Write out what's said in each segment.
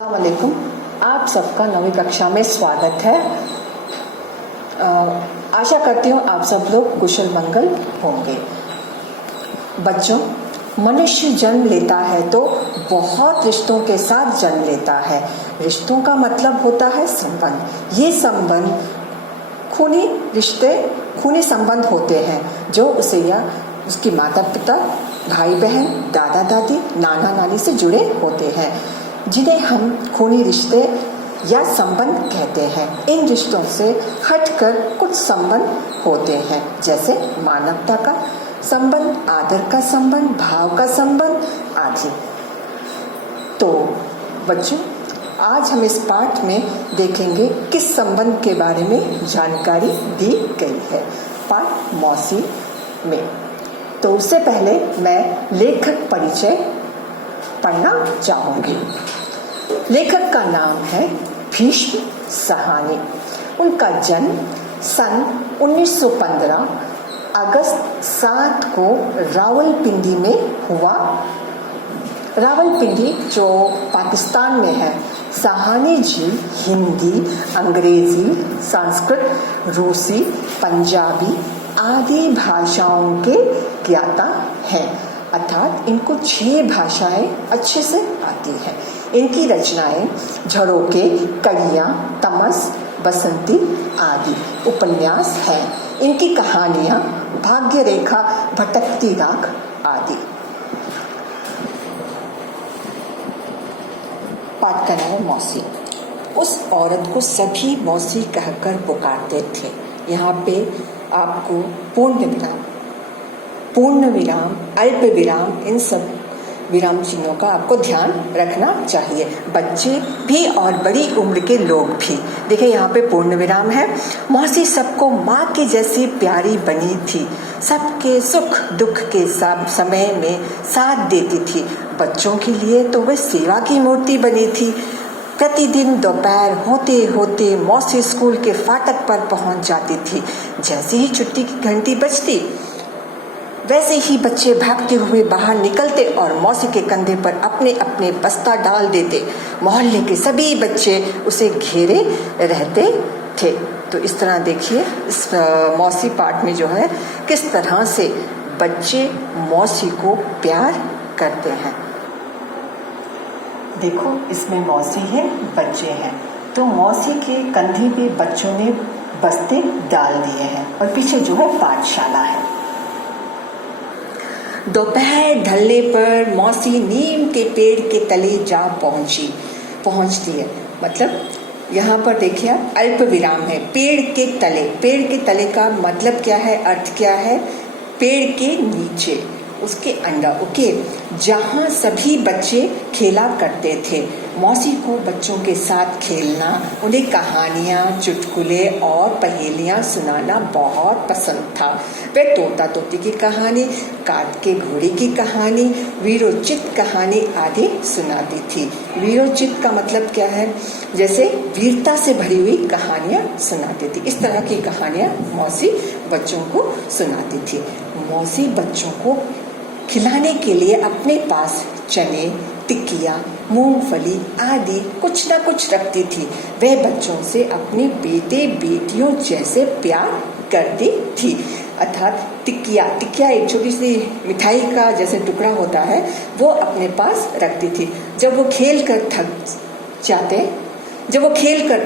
अस्सलामुअलैकुम। आप सबका 9वीं कक्षा में स्वागत है। आशा करती हूँ आप सब लोग कुशल मंगल होंगे। बच्चों, मनुष्य जन्म लेता है तो बहुत रिश्तों के साथ जन्म लेता है। रिश्तों का मतलब होता है संबंध। ये संबंध खूनी रिश्ते, खूनी संबंध होते हैं जो उसे या उसकी माता पिता, भाई बहन, दादा दादी, नाना नानी से जुड़े होते हैं, जिन्हें हम खूनी रिश्ते या संबंध कहते हैं। इन रिश्तों से हटकर कुछ संबंध होते हैं, जैसे मानवता का संबंध, आदर का संबंध, भाव का संबंध आदि। तो बच्चों, आज हम इस पाठ में देखेंगे किस संबंध के बारे में जानकारी दी गई है पाठ मौसी में। तो उससे पहले मैं लेखक परिचय पढ़ना चाहूंगी। लेखक का नाम है भीष्म साहनी। उनका जन्म सन 1915 अगस्त 7 को रावलपिंडी में हुआ। रावलपिंडी जो पाकिस्तान में है। साहनी जी हिंदी, अंग्रेजी, संस्कृत, रूसी, पंजाबी आदि भाषाओं के ज्ञाता हैं, अर्थात इनको 6 भाषाएं अच्छे से आती हैं। इनकी रचनाएं झरोखे, कड़ियाँ, तमस, बसंती आदि उपन्यास हैं। इनकी कहानियाँ भाग्य रेखा, भटकती राख आदि। पाठ का नाम है मौसी। उस औरत को सभी मौसी कहकर पुकारते थे। यहाँ पे आपको पूर्ण विराम, अल्प विराम, इन सब विराम चिन्हों का आपको ध्यान रखना चाहिए। बच्चे भी और बड़ी उम्र के लोग भी। देखिए यहाँ पे पूर्ण विराम है। मौसी सबको माँ के जैसी प्यारी बनी थी। सबके सुख दुख के सब समय में साथ देती थी। बच्चों के लिए तो वह सेवा की मूर्ति बनी थी। प्रतिदिन दोपहर होते होते मौसी स्कूल के फाटक पर पहुंच जाती थी। जैसे ही छुट्टी की घंटी बजती, वैसे ही बच्चे भागते हुए बाहर निकलते और मौसी के कंधे पर अपने अपने बस्ता डाल देते। मोहल्ले के सभी बच्चे उसे घेरे रहते थे। तो इस तरह देखिए इस मौसी पाठ में जो है किस तरह से बच्चे मौसी को प्यार करते हैं। देखो इसमें मौसी है, बच्चे हैं, तो मौसी के कंधे पे बच्चों ने बस्ते डाल दिए हैं और पीछे जो है पाठशाला है। दोपहर ढलने पर मौसी नीम के पेड़ के तले जा पहुंचती है। मतलब यहाँ पर देखिए आप अल्प विराम है। पेड़ के तले का मतलब क्या है, अर्थ क्या है? पेड़ के नीचे, उसके अंदर, ओके, जहाँ सभी बच्चे खेला करते थे। मौसी को बच्चों के साथ खेलना, उन्हें कहानियाँ, चुटकुले और पहेलियाँ सुनाना बहुत पसंद था। वह तोता तोती की कहानी, काट के घोड़े की कहानी, वीरोचित कहानी आदि सुनाती थी। वीरोचित का मतलब क्या है? जैसे वीरता से भरी हुई कहानियाँ सुनाती थी। इस तरह की कहानियाँ मौसी बच्चों को सुनाती थी। मौसी बच्चों को खिलाने के लिए अपने पास चने, टिकिया, मूंगफली आदि कुछ न कुछ रखती थी। वह बच्चों से अपने बेटे बेटियों जैसे प्यार करती थी। अर्थात टिकिया एक छोटी सी मिठाई का जैसे टुकड़ा होता है, वो अपने पास रखती थी। जब वो खेल कर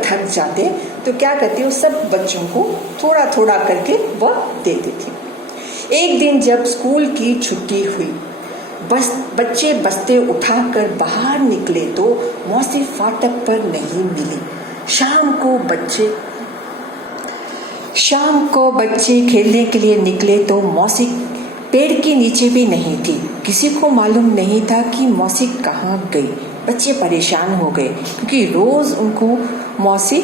थक जाते तो क्या करती, वो सब बच्चों को थोड़ा थोड़ा करके वह देती थी। एक दिन जब स्कूल की छुट्टी हुई, बच्चे बस्ते उठाकर बाहर निकले तो मौसी फाटक पर नहीं मिली। शाम को बच्चे खेलने के लिए निकले तो मौसी पेड़ के नीचे भी नहीं थी। किसी को मालूम नहीं था कि मौसी कहाँ गई। बच्चे परेशान हो गए क्योंकि रोज उनको मौसी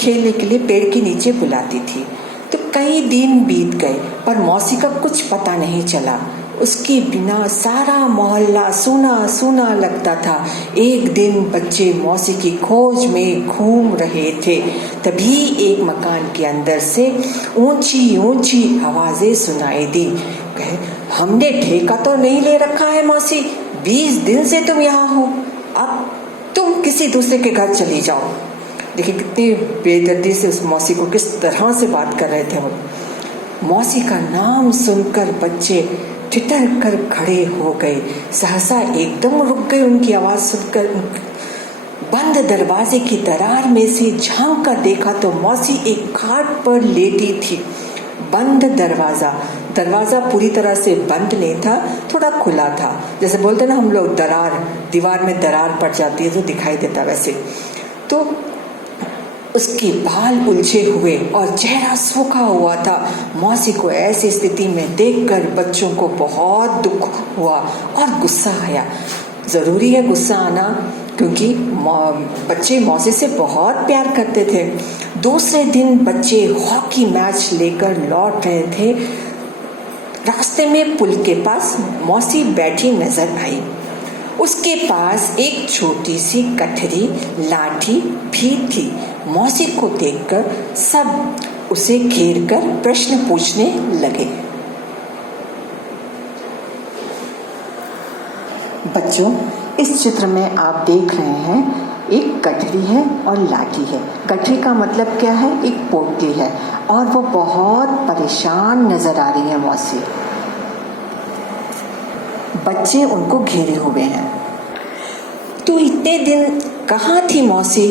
खेलने के लिए पेड़ के नीचे बुलाती थी। तो कई दिन बीत गए पर मौसी का कुछ पता नहीं चला। उसके बिना सारा मोहल्ला सूना सूना लगता था। एक दिन बच्चे मौसी की खोज में घूम रहे थे। तभी एक मकान के अंदर से ऊंची ऊंची आवाजें सुनाई दी। कहे, हमने ठेका तो नहीं ले रखा है मौसी, 20 दिन से तुम यहाँ हो, अब तुम किसी दूसरे के घर चली जाओ। देखिए कितनी बेदर्दी से उस मौसी को किस तरह से बात कर रहे थे वो। मौसी का नाम सुनकर बच्चे ठिठर कर खड़े हो गए, सहसा एकदम रुक गए उनकी आवाज सुनकर। बंद दरवाजे की दरार में से झांक कर देखा तो मौसी एक खाट पर लेटी थी। बंद दरवाजा पूरी तरह से बंद नहीं था, थोड़ा खुला था। जैसे बोलते ना हम लोग दीवार में दरार पड़ जाती है तो दिखाई देता, वैसे। तो उसके बाल उलझे हुए और चेहरा सूखा हुआ था। मौसी को ऐसी स्थिति में देखकर बच्चों को बहुत दुख हुआ और गुस्सा आया। जरूरी है गुस्सा आना, क्योंकि बच्चे मौसी से बहुत प्यार करते थे। दूसरे दिन बच्चे हॉकी मैच लेकर लौट रहे थे। रास्ते में पुल के पास मौसी बैठी नजर आई। उसके पास एक छोटी सी कटरी लाठी भी थी। मौसी को देखकर सब उसे घेर कर प्रश्न पूछने लगे। बच्चों, इस चित्र में आप देख रहे हैं एक कटरी है और लाठी है। कटरी का मतलब क्या है? एक पोटली है, और वो बहुत परेशान नजर आ रही है मौसी। बच्चे उनको घेरे हुए हैं। तू इतने दिन कहाँ थी मौसी?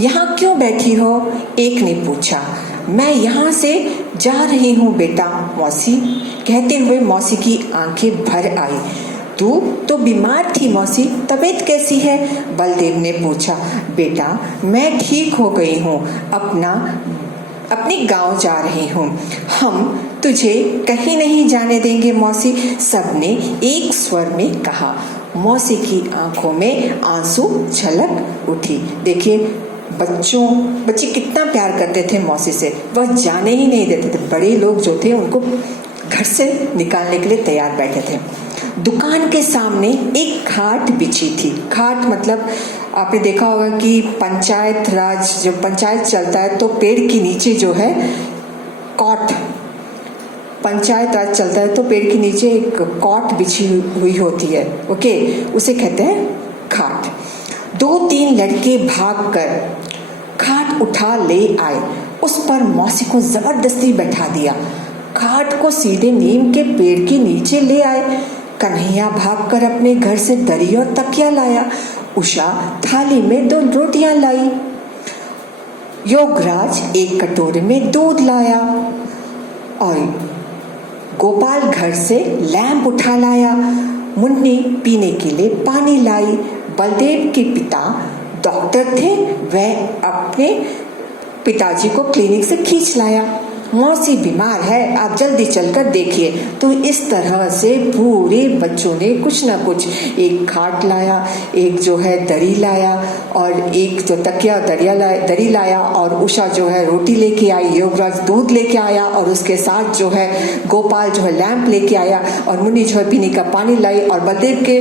यहाँ क्यों बैठी हो? एक ने पूछा। मैं यहाँ से जा रही हूँ बेटा, मौसी कहते हुए मौसी की आंखें भर आई। तू तो बीमार थी मौसी, तबीयत कैसी है? बलदेव ने पूछा। बेटा मैं ठीक हो गई हूँ, अपने गांव जा रही हूँ। हम तुझे कहीं नहीं जाने देंगे मौसी, सबने एक स्वर में कहा। मौसी की आंखों में आंसू छलक उठी। देखिए बच्चे कितना प्यार करते थे मौसी से, वह जाने ही नहीं देते थे। बड़े लोग जो थे उनको घर से निकालने के लिए तैयार बैठे थे। दुकान के सामने एक खाट बिछी थी। खाट मतलब आपने देखा होगा कि पंचायत राज, जो पंचायत चलता है तो पेड़ के नीचे जो है कॉट, पंचायत राज चलता है तो पेड़ के नीचे एक कॉट बिछी हुई होती है, ओके, उसे कहते हैं खाट। 2-3 लड़के भागकर खाट उठा ले आए। उस पर मौसी को जबरदस्ती बैठा दिया। खाट को सीधे नीम के पेड़ के नीचे ले आए। कन्हैया भागकर अपने घर से दरी और तकिया लाया। उषा थाली में 2 रोटियां लाई। योगराज एक कटोरे में दूध लाया और गोपाल घर से लैंप उठा लाया। मुन्नी पीने के लिए पानी लाई। बलदेव के पिता डॉक्टर थे, वह अपने पिताजी को क्लिनिक से खींच लाया। मौसी बीमार है, आप जल्दी चलकर देखिए। तो इस तरह से पूरे बच्चों ने कुछ ना कुछ, एक खाट लाया, एक जो है दरी लाया, और एक जो तकिया दरी लाया, और उषा जो है रोटी लेके आई, योगराज दूध लेके आया, और उसके साथ जो है गोपाल जो है लैंप लेके आया, और मुन्नी जो है पीने का पानी लाई। और बलदेव के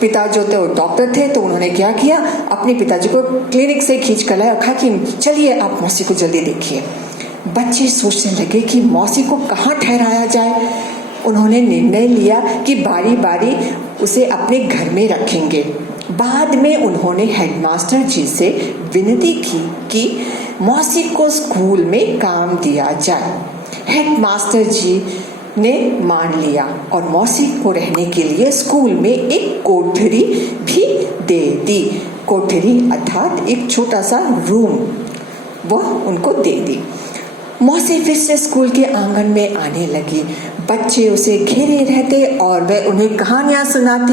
पिता जो थे वो डॉक्टर थे, तो उन्होंने क्या किया, अपने पिताजी को क्लिनिक से खींच कर लाया और कहा कि चलिए आप मौसी को जल्दी देखिए। बच्चे सोचने लगे कि मौसी को कहाँ ठहराया जाए। उन्होंने निर्णय लिया कि बारी बारी उसे अपने घर में रखेंगे। बाद में उन्होंने हेडमास्टर जी से विनती की कि मौसी को स्कूल में काम दिया जाए। हेडमास्टर जी ने मान लिया और मौसी को रहने के लिए स्कूल में एक कोठरी भी दे दी। कोठरी अर्थात एक छोटा सा रूम, वह उनको दे दी। मौसी फिर से स्कूल के आंगन में आने लगी। बच्चे उसे घेरे रहते और वह उन्हें कहानियां सुनाती।